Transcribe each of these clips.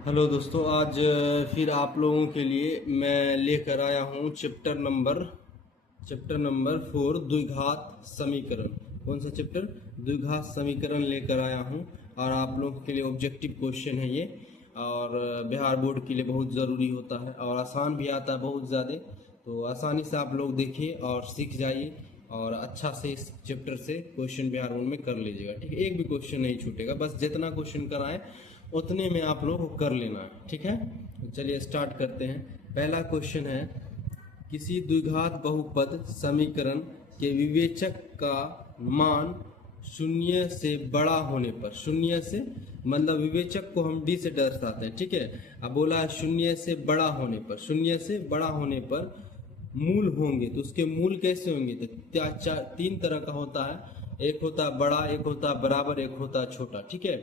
Hello दोस्तों, आज फिर आप लोगों के लिए मैं लेकर आया हूँ चैप्टर नंबर 4 द्विघात समीकरण। कौन सा चैप्टर? द्विघात समीकरण लेकर आया हूँ। और आप लोगों के लिए ऑब्जेक्टिव क्वेश्चन है ये, और बिहार बोर्ड के लिए बहुत ज़रूरी होता है और आसान भी आता है बहुत ज़्यादा। तो आसानी से आप लोग देखिए और सीख जाइए, और अच्छा से इस चैप्टर से क्वेश्चन बिहार बोर्ड में कर लीजिएगा। ठीक है, एक भी क्वेश्चन नहीं छूटेगा, बस जितना क्वेश्चन कराएं उतने में आप लोग को कर लेना है। ठीक है, तो चलिए स्टार्ट करते हैं। पहला क्वेश्चन है, किसी द्विघात बहुपद समीकरण के विवेचक का मान शून्य से बड़ा होने पर, शून्य से मतलब विवेचक को हम डी से दर्शाते हैं। ठीक है, अब बोला है शून्य से बड़ा होने पर, शून्य से बड़ा होने पर मूल होंगे। तो उसके मूल कैसे होंगे? तो तीन तरह का होता है, एक होता है बड़ा, एक होता है बराबर, एक होता है छोटा। ठीक है,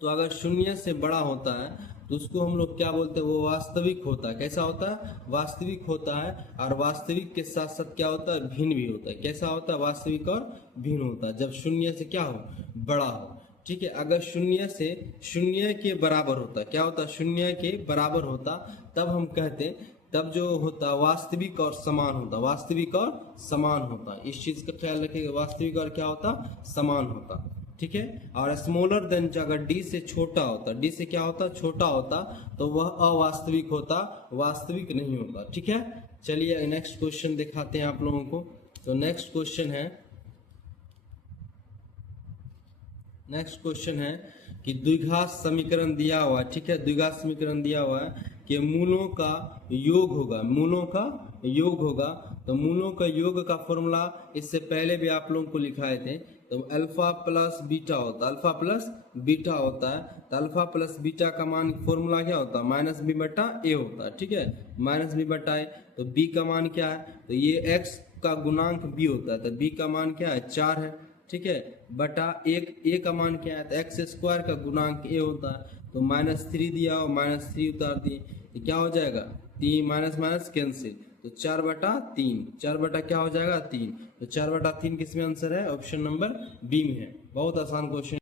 तो अगर शून्य से बड़ा होता है तो उसको हम लोग क्या बोलते हैं? वो वास्तविक होता है। कैसा होता है? वास्तविक होता है। और वास्तविक के साथ साथ क्या होता है? भिन्न भी होता है। कैसा होता है? वास्तविक और भिन्न होता है जब शून्य से क्या हो? बड़ा हो। ठीक है, अगर शून्य से शून्य के बराबर होता, क्या होता? शून्य के बराबर होता, तब हम कहते, तब जो होता वास्तविक और समान होता, वास्तविक और समान होता। इस चीज का ख्याल रखिएगा, वास्तविक और क्या होता? समान होता। ठीक है, और स्मॉलर देन अगर डी से छोटा होता, डी से क्या होता? छोटा होता, तो वह अवास्तविक होता, वास्तविक नहीं होता। ठीक है, चलिए नेक्स्ट क्वेश्चन दिखाते हैं आप लोगों को। तो नेक्स्ट क्वेश्चन है कि द्विघात समीकरण दिया हुआ है। ठीक है, द्विघात समीकरण दिया हुआ है कि मूलों का योग होगा, मूलों का योग होगा। तो मूलों का योग का फॉर्मूला इससे पहले भी आप लोगों को लिखाए थे। तो अल्फा प्लस बीटा होता है, अल्फा प्लस बीटा होता है। तो अल्फा प्लस बीटा का मान फॉर्मूला क्या होता है? माइनस बी बटा ए होता है। ठीक है, माइनस बी बटा ए। तो बी का मान क्या है? तो ये एक्स का गुणांक बी होता है, तो बी का मान क्या है? 4 है। ठीक है, बटा एक ए का मान क्या है? तो एक्स स्क्वायर का गुणांक ए होता है। तो -3 दिया और -3 उतार दिए, तो क्या हो जाएगा? 3 माइनस माइनस कैंसिल, तो 4/3, 4 क्या हो जाएगा? 3। तो 4/3 किसमें आंसर है? ऑप्शन नंबर बी में है। बहुत आसान क्वेश्चन।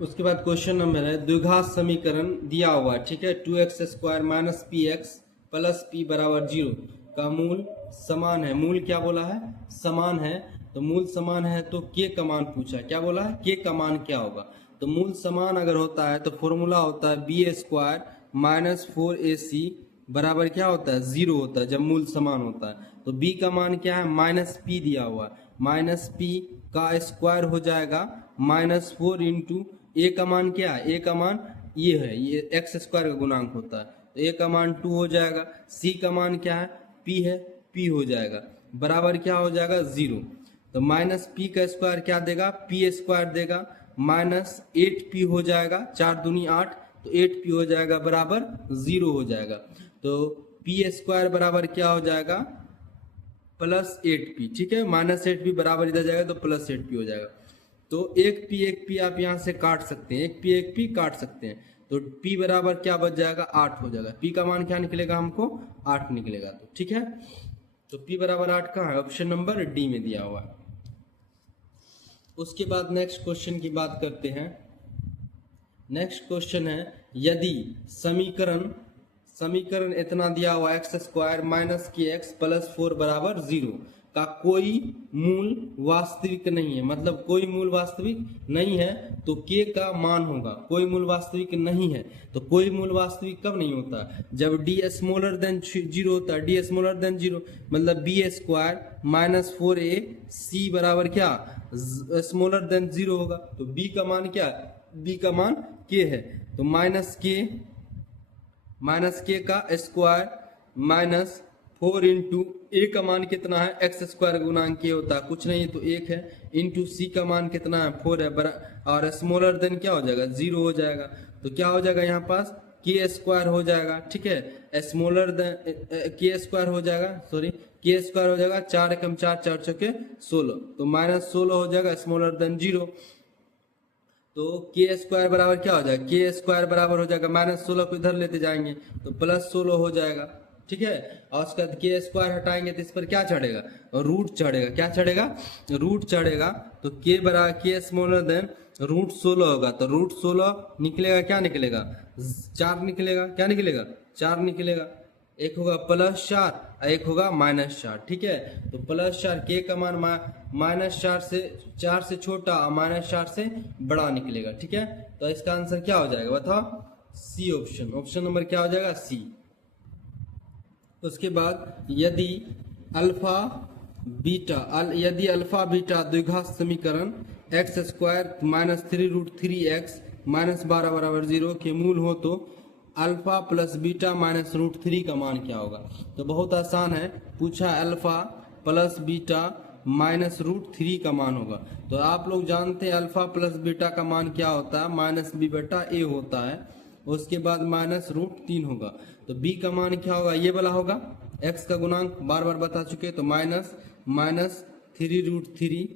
उसके बाद क्वेश्चन नंबर है, द्विघात समीकरण दिया हुआ। ठीक है, 2x² minus P x plus P बराबर 0 का मूल समान है। मूल क्या बोला है? समान है। तो मूल समान है तो के का मान पूछा, क्या बोला है? के का मान क्या होगा? तो मूल समान अगर होता है तो फॉर्मूला होता है b² माइनस 4ac बराबर क्या होता है? 0 होता है जब मूल समान होता है। तो b का मान क्या है? -p दिया हुआ, -p का स्क्वायर हो जाएगा -4 इंटू ए का मान क्या है? ए का मान ये है, ये x² का गुणांक होता है। तो ए का मान 2 हो जाएगा। c का मान क्या है? p है, p हो जाएगा बराबर क्या हो जाएगा? 0। तो -p का स्क्वायर क्या देगा? p² देगा, -8p हो जाएगा, 4 दूनी 8, तो 8p हो जाएगा बराबर 0 हो जाएगा। तो p² बराबर क्या हो जाएगा? +8p। ठीक है, -8p बराबर इधर जाएगा तो +8p हो जाएगा। तो एक पी आप यहाँ से काट सकते हैं, एक पी काट सकते हैं। तो p बराबर क्या बच जाएगा? 8 हो जाएगा। p का मान क्या निकलेगा? हमको 8 निकलेगा। तो ठीक है, तो p बराबर 8 कहाँ है? ऑप्शन नंबर डी में दिया हुआ है। उसके बाद नेक्स्ट क्वेश्चन की बात करते हैं। नेक्स्ट क्वेश्चन है, यदि समीकरण इतना दिया हुआ x² माइनस के एक्स प्लस 4 बराबर 0 का कोई मूल वास्तविक नहीं है, मतलब कोई मूल वास्तविक नहीं है, तो k का मान होगा। कोई मूल वास्तविक नहीं है, तो कोई मूल वास्तविक कब नहीं होता? जब d स्मॉलर देन 0 होता है। d स्मॉलर देन 0 मतलब b² माइनस 4ac बराबर क्या? स्मॉलर देन 0 होगा। तो b का मान क्या? b का मान k है। तो माइनस के का स्क्वायर माइनस 4 इंटू ए का मान कितना है? x² गुणांक के होता है, कुछ नहीं तो 1 है, इंटू सी का मान कितना है? 4 है, और स्मॉलर देन क्या हो जाएगा? 0 हो जाएगा। तो क्या हो जाएगा यहाँ पास? k² हो जाएगा। ठीक है, स्मॉलर देन k² हो जाएगा, सॉरी k² हो जाएगा, 4 एकम 4, 4 चौके 16, तो -16 हो जाएगा स्मॉलर देन 0। तो k² बराबर क्या हो जाएगा? k² बराबर हो जाएगा -16 को इधर लेते जाएंगे तो +16 हो जाएगा। ठीक है। और उसके बाद के स्क्वायर हटाएंगे तो इस पर क्या चढ़ेगा, रूट चढ़ेगा। क्या चढ़ेगा, रूट चढ़ेगा। तो के बराबर के स्मॉलर देन रूट 16 होगा, तो रूट 16 निकलेगा, क्या निकलेगा, 4 निकलेगा। क्या निकलेगा, 4 निकलेगा। एक होगा +4 और एक होगा -4। ठीक है, तो +4 के का मान -4 से 4 से छोटा और -4 से बड़ा निकलेगा। ठीक है, तो इसका आंसर क्या हो जाएगा बताओ, सी ऑप्शन। ऑप्शन नंबर क्या हो जाएगा, सी। उसके बाद यदि अल्फा बीटा द्विघात समीकरण x² -3√3x -12 = 0 के मूल हो तो अल्फा प्लस बीटा -√3 का मान क्या होगा। तो बहुत आसान है, पूछा अल्फा प्लस बीटा -√3 का मान होगा। तो आप लोग जानते हैं अल्फा प्लस बीटा का मान क्या होता है, -b/a होता है। उसके बाद -√3 होगा। तो b का मान क्या होगा, ये वाला होगा, x का गुणांक बार बार बता चुके। तो -3√3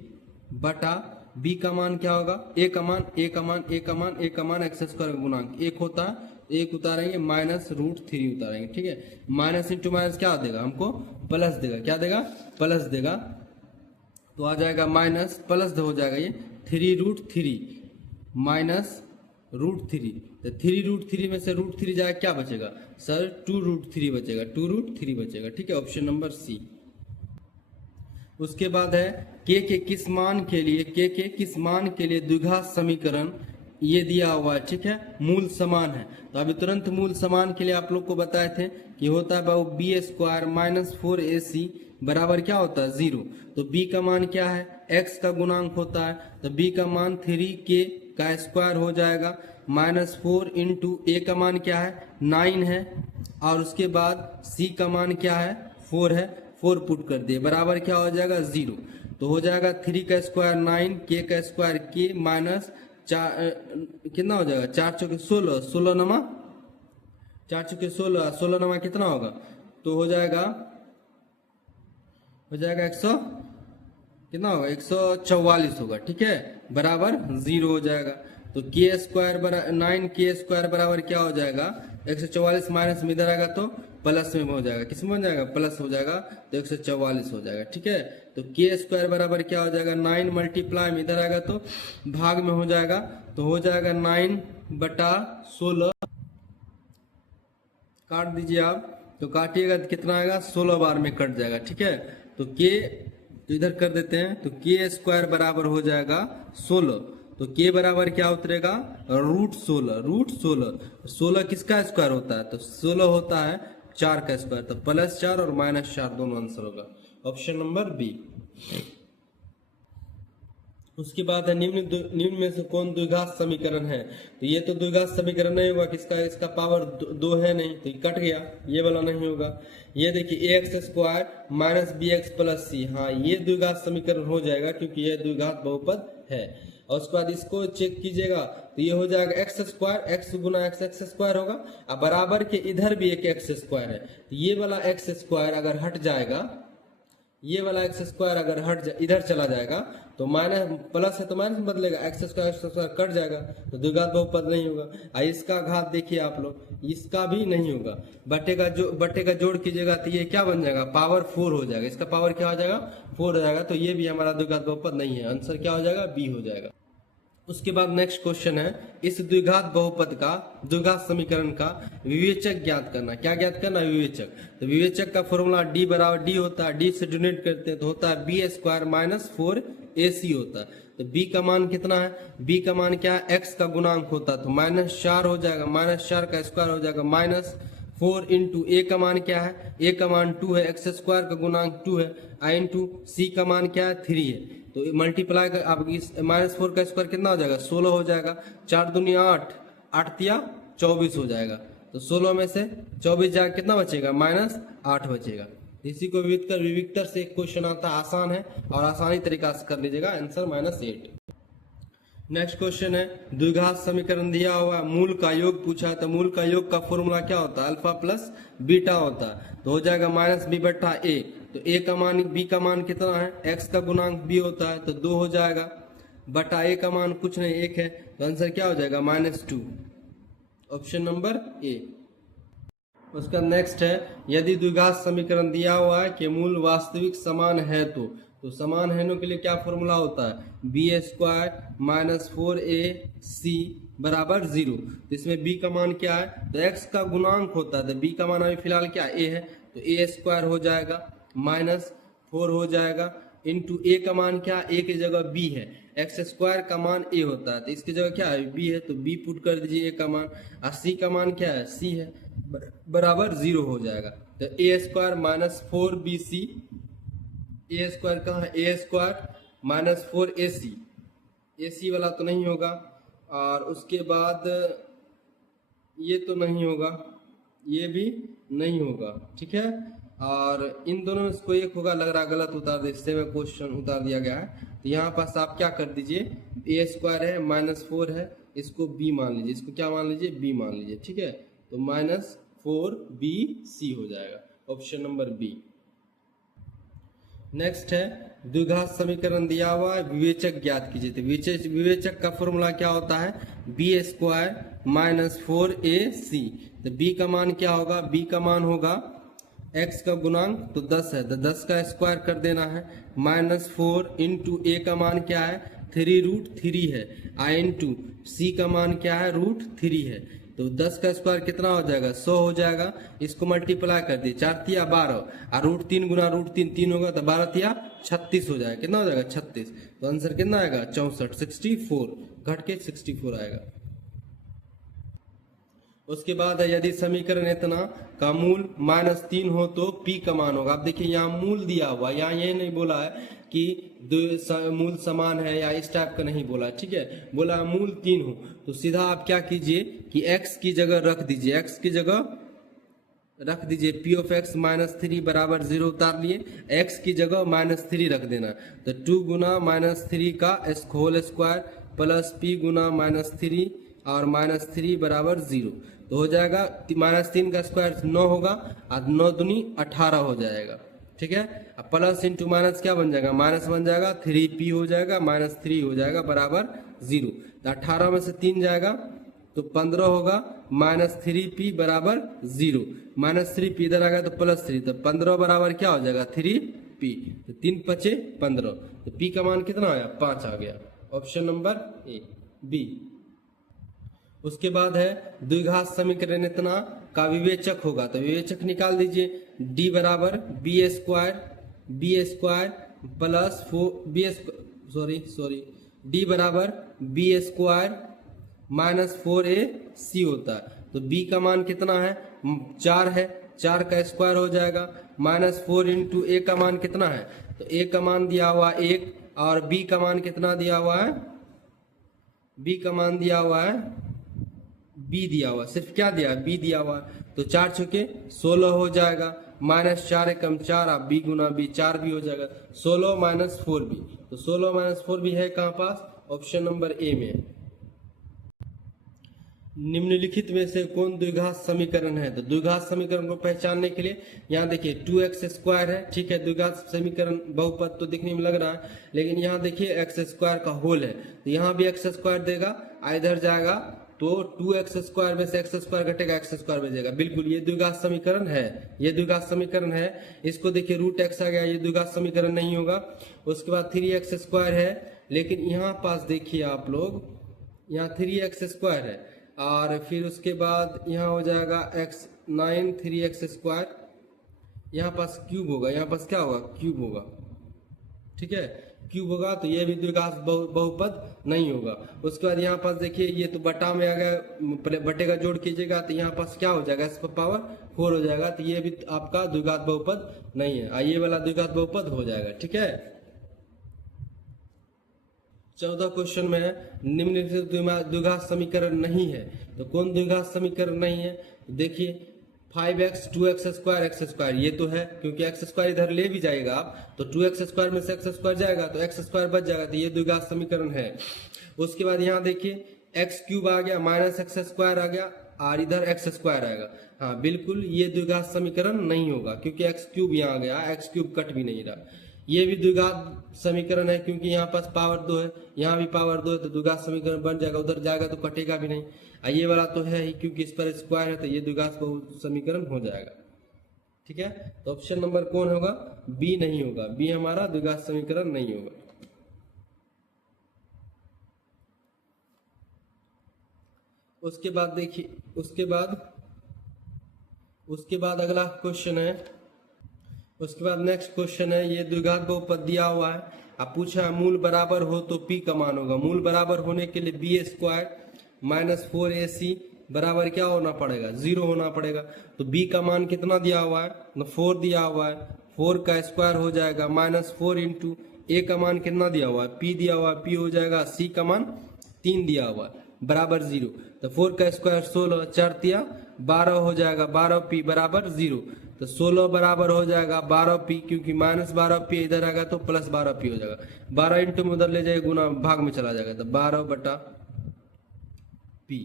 बटा b का मान क्या होगा, a का मान x² का गुणांक 1 होता है, 1 उतारेंगे -√3 उतारेंगे। ठीक है, माइनस इंटू माइनस क्या देगा, हमको प्लस देगा। क्या देगा, प्लस देगा। तो आ जाएगा माइनस प्लस हो जाएगा ये 3√3 -√3। तो 3√3 में से √3 जाएगा, क्या बचेगा सर, 2√3 बचेगा, 2√3 बचेगा। ठीक है, ऑप्शन नंबर सी। उसके बाद है के किस मान के लिए द्विघात समीकरण ये दिया हुआ है। ठीक है, मूल समान है। तो अभी तुरंत मूल समान के लिए आप लोग को बताए थे कि होता है बाबू b² -4ac बराबर क्या होता है, 0। तो b का मान क्या है, x का गुणांक होता है। तो b का मान 3k का स्क्वायर हो जाएगा, -4 इंटू a का मान क्या है, 9 है। और उसके बाद c का मान क्या है, 4 है। 4 पुट कर दिए, बराबर क्या हो जाएगा, 0। तो हो जाएगा 3 का स्क्वायर 9, k का स्क्वायर k माइनस कितना हो जाएगा, 4 चौके 16, 16 नमा 4 चौके 16, 16 नमा कितना होगा, तो हो जाएगा 100 कितना होगा, 144 होगा। ठीक है, बराबर 0 हो जाएगा। तो k² 9k² बराबर क्या हो जाएगा, 144 माइनस में इधर आएगा तो प्लस में हो जाएगा, किस में हो जाएगा, प्लस हो जाएगा, तो 144 हो जाएगा। ठीक है, तो k² बराबर क्या हो जाएगा, 9 मल्टीप्लाई में इधर आएगा तो भाग में हो जाएगा, तो हो जाएगा 9/16। काट दीजिए आप, तो काटिएगा तो कितना आएगा, 16 बार में कट जाएगा। ठीक है, तो तो इधर कर देते हैं, तो k² बराबर हो जाएगा 16। तो k बराबर क्या उतरेगा, √16। 16 किसका स्क्वायर होता है, तो 16 होता है 4 का स्क्वायर। तो +4 और -4 दोनों आंसर होगा, ऑप्शन नंबर बी। उसके बाद है निम्न में से कौन द्विघात समीकरण है। तो ये तो द्विघात समीकरण नहीं होगा, किसका, इसका पावर 2 है नहीं, तो कट गया, ये वाला नहीं होगा। ये देखिए ax² -bx + c, हाँ ये द्विघात समीकरण हो जाएगा क्योंकि ये द्विघात बहुपद है। और उसके बाद इसको चेक कीजिएगा, तो ये हो जाएगा x², x गुना x² होगा, और बराबर के इधर भी एक x² है। तो ये वाला x² अगर हट जाएगा, ये वाला x² अगर इधर चला जाएगा, तो माइनस प्लस है तो माइनस में बदलेगा, x² कट जाएगा, तो द्विघात बहुपद नहीं होगा। इसका घात देखिए आप लोग, इसका भी नहीं होगा। बट्टे का जोड़ कीजिएगा तो ये क्या बन जाएगा, पावर 4 हो जाएगा। इसका पावर क्या हो जाएगा, 4 हो जाएगा। तो ये भी हमारा द्विघात बहुपद नहीं है, आंसर क्या हो जाएगा, बी हो जाएगा। उसके बाद नेक्स्ट क्वेश्चन है, इस द्विघात बहुपद का, द्विघात समीकरण का विवेचक ज्ञात करना। क्या ज्ञात करना, विवेचक। तो विवेचक का फॉर्मूला d बराबर d होता है, d से डोनेट करते हैं तो होता है b² -4ac होता है। तो b का मान कितना है, b का मान क्या है, x का गुणांक होता है, तो -4 हो जाएगा, -4 का स्क्वायर हो जाएगा, -4 इंटू a का मान क्या है, a का मान 2 है, x² का गुणांक 2 है, i इंटू c का मान क्या है, 3 है। तो मल्टीप्लाई कर आप -4 का स्क्वायर कितना हो जाएगा, 16 हो जाएगा, 4 दूनी 8, 8 तिया 24 हो जाएगा। तो 16 में से 24 जाएगा, कितना बचेगा, -8 बचेगा। इसी को विविक्तर से एक क्वेश्चन आता है, आसान है और आसानी तरीका से कर लीजिएगा, आंसर -8। नेक्स्ट क्वेश्चन है, द्विघात समीकरण दिया हुआ, मूल का योग पूछा है। तो मूल का योग का फॉर्मूला क्या होता है, अल्फा प्लस बीटा होता है। तो हो जाएगा -b/a। तो a का मान, b का मान कितना है, x का गुणांक b होता है, तो 2 हो जाएगा, बटा a का मान कुछ नहीं 1 है। तो आंसर क्या हो जाएगा, -2, ऑप्शन नंबर ए। उसका नेक्स्ट है, यदि द्विघात समीकरण दिया हुआ है कि मूल वास्तविक समान है तो समान है के लिए क्या फॉर्मूला होता है, बी स्क्वायर माइनस 4ac बराबर 0। तो इसमें b का मान क्या है, तो x का गुणांक होता है, तो b का मान अभी फिलहाल क्या a है, तो a स्क्वायर हो जाएगा माइनस 4 हो जाएगा इंटू a का मान क्या, a की जगह b है, एक्स स्क्वायर का मान a होता है, तो इसकी जगह क्या है b है, तो b पुट कर दीजिए a का मान, और c का मान क्या है c है, बराबर 0 हो जाएगा। तो a square minus 4bc, A square कहाँ है, ए स्क्वायर माइनस 4ac, ac वाला तो नहीं होगा, और उसके बाद ये तो नहीं होगा, ये भी नहीं होगा, ठीक है। और इन दोनों में से कोई एक होगा, लग रहा गलत उतार दे, इससे में क्वेश्चन उतार दिया गया है। तो यहाँ पास आप क्या कर दीजिए, ए स्क्वायर है माइनस 4 है, इसको b मान लीजिए, इसको क्या मान लीजिए, b मान लीजिए, ठीक है। तो माइनस 4bc हो जाएगा, ऑप्शन नंबर बी। नेक्स्ट है, द्विघात समीकरण दिया हुआ है, विवेचक ज्ञात कीजिए। तो विवेचक का फॉर्मूला क्या होता है, बी स्क्वायर माइनस 4ac। तो b का मान क्या होगा, b का मान होगा x का गुणांक तो 10 है, तो 10 का स्क्वायर कर देना है, माइनस 4 इंटू a का मान क्या है, 3√3 है, आई इंटू c का मान क्या है, √3 है। तो 10 का स्क्वायर कितना हो जाएगा, 100 हो जाएगा। इसको मल्टीप्लाई कर दिए, 4 तिया 12, और √3 गुना √3 3 होगा, तो 12 तिया 36 हो जाएगा। कितना हो जाएगा, 36। तो आंसर कितना आएगा, 64, 64 घट के 64 आएगा। उसके बाद है, यदि समीकरण इतना का मूल -3 हो तो p का मान होगा। अब देखिए यहाँ मूल दिया हुआ, यहाँ ये नहीं बोला है कि मूल समान है या इस टाइप का नहीं बोला, ठीक है, बोला मूल 3 हो। तो सीधा आप क्या कीजिए कि x की जगह रख दीजिए, x की जगह रख दीजिए p ऑफ x -3 बराबर 0 उतार लिए, x की जगह -3 रख देना। तो 2 गुना -3 का होल स्क्वायर प्लस p गुना -3 और -3 बराबर 0। तो हो जाएगा -3 का स्क्वायर 9 होगा, और 9 दूनी 18 हो जाएगा, ठीक है। अब प्लस इंटू माइनस क्या बन जाएगा, माइनस बन जाएगा, 3p हो जाएगा, -3 हो जाएगा बराबर 0। तो 18 में से 3 जाएगा तो 15 होगा, -3p बराबर 0, -3p इधर आ गया तो +3, तो 15 बराबर क्या हो जाएगा, 3p। तो 3 पचे 15, तो p का मान कितना आया, 5 आ गया, ऑप्शन नंबर ए बी। उसके बाद है, द्विघात समीकरण इतना का विवेचक होगा। तो विवेचक निकाल दीजिए, d बराबर बी स्क्वायर प्लस 4 d बराबर बी स्क्वायर माइनस 4ac होता है। तो b का मान कितना है, 4 है, 4 का स्क्वायर हो जाएगा, -4 इंटू a का मान कितना है, तो a का मान दिया हुआ 1, और b का मान कितना दिया हुआ है, b का मान दिया हुआ है, b दिया हुआ, सिर्फ क्या दिया, b दिया हुआ। तो 4 छुके 16 हो जाएगा, -4 एकम 4, आप b गुना b 4 भी हो जाएगा, 16 - 4b। तो 16 - 4b है कहाँ पास, ऑप्शन नंबर ए में। निम्नलिखित में से कौन द्विघात समीकरण है। तो द्विघात समीकरण को पहचानने के लिए यहाँ देखिए 2x स्क्वायर है, ठीक है, द्विघात समीकरण बहुपद तो दिखने में लग रहा है, लेकिन यहाँ देखिए एक्स स्क्वायर का होल है, तो यहाँ भी एक्स स्क्वायर देगा, इधर जाएगा तो 2x स्क्वायर में से एक्स स्क्वायर घटेगा, एक्स स्क्वायर बचेगा। बिल्कुल ये द्विघात समीकरण है, ये द्विघात समीकरण है। इसको देखिए √x आ गया, ये द्विघात समीकरण नहीं होगा। उसके बाद 3x स्क्वायर है, लेकिन यहाँ पास देखिए आप लोग, यहाँ 3x स्क्वायर है, और फिर उसके बाद यहाँ हो जाएगा x9 3x स्क्वायर, यहाँ पास क्यूब होगा, यहाँ पास क्या होगा, क्यूब होगा, ठीक है, क्यूब होगा। तो ये भी द्विघात बहुपद नहीं होगा। उसके बाद यहाँ पास देखिए ये तो बटा में आ गया, बटे का जोड़ कीजिएगा तो यहाँ पास क्या हो जाएगा, x पावर 4 हो जाएगा। तो ये भी आपका द्विघात बहुपद नहीं है, ये वाला द्विघात बहुपद हो जाएगा, ठीक है। 14 क्वेश्चन में है, निम्नलिखित द्विघात समीकरण नहीं है। तो कौन द्विघात समीकरण नहीं है, देखिए 5x 2x square x square, ये तो है, क्योंकि x स्क्वायर इधर ले भी जाएगा आप, तो 2x स्क्वायर में से x स्क्वायर जाएगा तो x स्क्वायर बच जाएगा, तो ये द्विघात समीकरण है। उसके बाद यहाँ देखिए x क्यूब आ गया, -x स्क्वायर आ गया, और इधर x स्क्वायर आएगा। हाँ बिल्कुल ये द्विघात समीकरण नहीं होगा, क्योंकि x क्यूब यहाँ आ गया, x क्यूब कट भी नहीं रहा। ये भी द्विघात समीकरण है क्योंकि यहाँ पास पावर 2 है, यहाँ भी पावर 2 है, तो द्विघात समीकरण बन जाएगा, उधर जाएगा तो कटेगा भी नहीं। ये वाला तो है ही क्योंकि इस पर स्क्वायर है, तो ये द्विघात बहु समीकरण हो जाएगा। ठीक है, तो ऑप्शन नंबर कौन होगा? बी नहीं होगा, बी हमारा द्विघात समीकरण नहीं होगा। उसके बाद देखिए, उसके बाद अगला क्वेश्चन है, उसके बाद नेक्स्ट क्वेश्चन है, ये द्विघात बहुपद दिया हुआ है। अब पूछा है मूल बराबर हो तो p का मान होगा। मूल बराबर होने के लिए बी स्क्वायर माइनस 4ac बराबर क्या होना पड़ेगा? 0 होना पड़ेगा। तो b का मान कितना दिया हुआ है? तो 4 दिया हुआ है, 4 का स्क्वायर हो जाएगा माइनस 4 इंटू a का मान कितना दिया हुआ है? p दिया हुआ है, p हो जाएगा, c का मान 3 दिया हुआ है बराबर 0। तो 4 का स्क्वायर 16, 4 दिया 12 हो जाएगा, 12p बराबर 0। तो 16 बराबर हो जाएगा 12p, क्योंकि माइनस 12p इधर आएगा तो प्लस 12p हो जाएगा। 12 इंटू में उधर ले जाएगा, गुना भाग में चला जाएगा, तो 12 बटा p।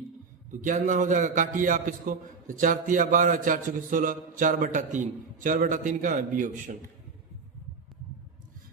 तो क्या ना हो जाएगा, काटिए आप इसको, तो 4 तिया 12, 4 चौके 16, 4 बटा 3, 4 बटा 3 का बी ऑप्शन।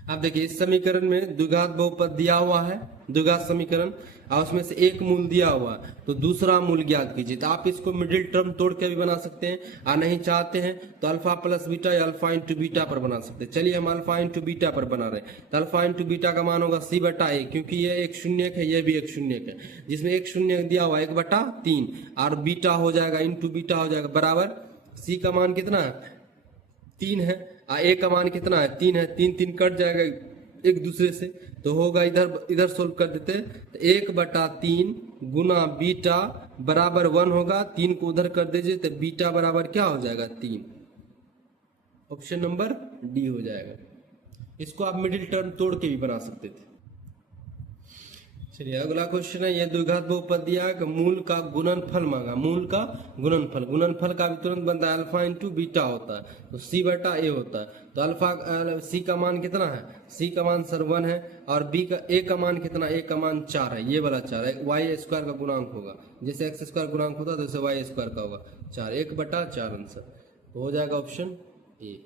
अब देखिए इस समीकरण में द्विघात बहुपद दिया हुआ है, द्विघात समीकरण, और उसमें से एक मूल दिया हुआ है, तो दूसरा मूल ज्ञात कीजिए। तो आप इसको मिडिल टर्म तोड़ के भी बना सकते हैं, और नहीं चाहते हैं तो अल्फा प्लस बीटा या अल्फा इंटू बीटा पर बना सकते हैं। चलिए हम अल्फा इंटू बीटा पर बना रहे हैं। तो अल्फा इंटू बीटा का मान होगा c बटा a, क्योंकि ये एक शून्यक है, ये भी एक शून्यक है, जिसमें एक शून्यक दिया हुआ 1 बटा 3, और बीटा हो जाएगा इंटू बीटा हो जाएगा बराबर, c का मान कितना है? 3 है, a का मान कितना है? 3 है, 3 3 कट जाएगा एक दूसरे से, तो होगा इधर सोल्व कर देते हैं, तो 1 बटा 3 गुना बीटा बराबर 1 होगा, 3 को उधर कर दीजिए तो बीटा बराबर क्या हो जाएगा? 3। ऑप्शन नंबर डी हो जाएगा। इसको आप मिडिल टर्म तोड़ के भी बना सकते थे। चलिए अगला क्वेश्चन है, ये द्विघात बहुपद दिया है कि मूल का गुणनफल मांगा। मूल का गुणनफल, गुणनफल का भी तुरंत बनता है, अल्फा इंटू बीटा होता है, तो c बटा a होता है। तो अल्फा c का मान कितना है? c का मान सर 1 है, और b का a का मान कितना? a का मान 4 है, ये वाला 4 है, y स्क्वायर का गुणांक होगा, जैसे x स्क्वायर गुणांक होता है तो वैसे y स्क्वायर का होगा 4, 1 बटा 4 आंसर, तो हो जाएगा ऑप्शन ए।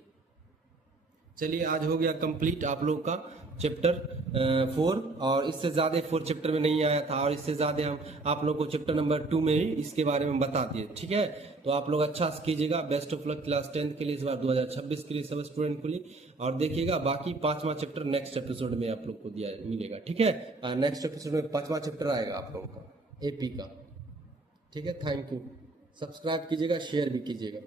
चलिए आज हो गया कंप्लीट आप लोग का चैप्टर 4, और इससे ज़्यादा 4 चैप्टर में नहीं आया था, और इससे ज़्यादा हम आप लोग को चैप्टर नंबर 2 में ही इसके बारे में बता दिए। ठीक है, तो आप लोग अच्छा से कीजिएगा। बेस्ट ऑफ लक क्लास 10 के लिए इस बार 2026 के लिए सब स्टूडेंट के लिए, और देखिएगा बाकी 5वां चैप्टर नेक्स्ट एपिसोड में आप लोग को दिया मिलेगा। ठीक है, नेक्स्ट एपिसोड में 5वां चैप्टर आएगा आप लोगों का AP का। ठीक है, थैंक यू। सब्सक्राइब कीजिएगा, शेयर भी कीजिएगा।